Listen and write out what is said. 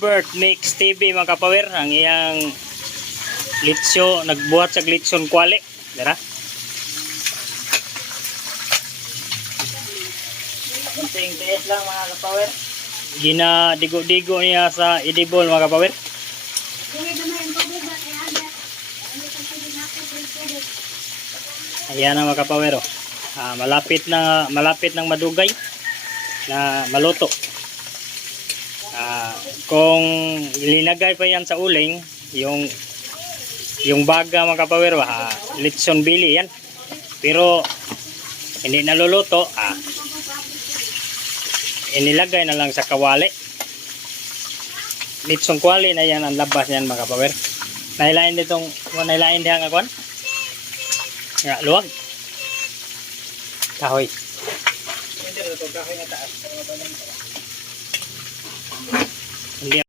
Bert Mix TV mga kapower, ang iyang litsyo, nagbuhat sa glitson kwali. Dara. Kunting tiis lang mga kapower. Gina digo-digo niya sa edible mga kapower. Ayan na mga kapower. Malapit ng madugay na maluto. Kung linagay pa yan sa uling, yung baga mga kapower, litson bili yan. Pero hindi naluluto, inilagay na lang sa kawali. Litson kwali na yan ang labas yan mga kapower. Nailain ditong, nailain diha nga kwan. Nga luwag. Kahoy. Hindi